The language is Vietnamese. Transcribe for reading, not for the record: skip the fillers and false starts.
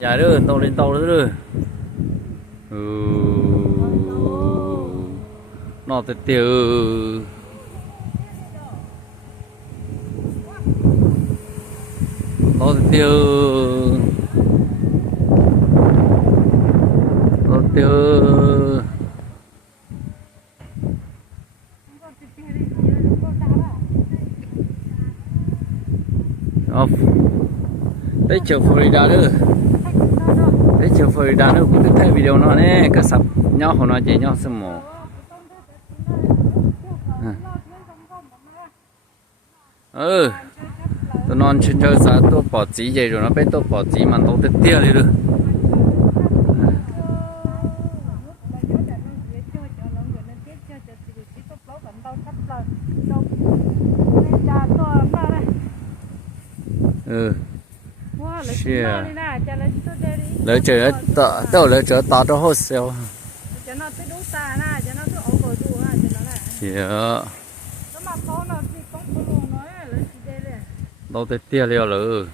Dạ đó, tàu lên tàu đó rồi. Ừ. Nó tới tiêu. Nó tới tiêu. Nó tiêu. Tới chiều Florida nữa. Tới chiều Florida nữa cũng thấy video nó nè, cả sập nhau họ nói chuyện nhau xem mồ. Ừ, tôi non chơi sao tôi bỏ chỉ vậy rồi nó biết tôi bỏ chỉ mà tôi tiếp tiêu đi được. Ừ. Lỡ chờ tao lỡ chờ tao đó hốt xeo. Dạ. Đâu tới tia liao lỡ.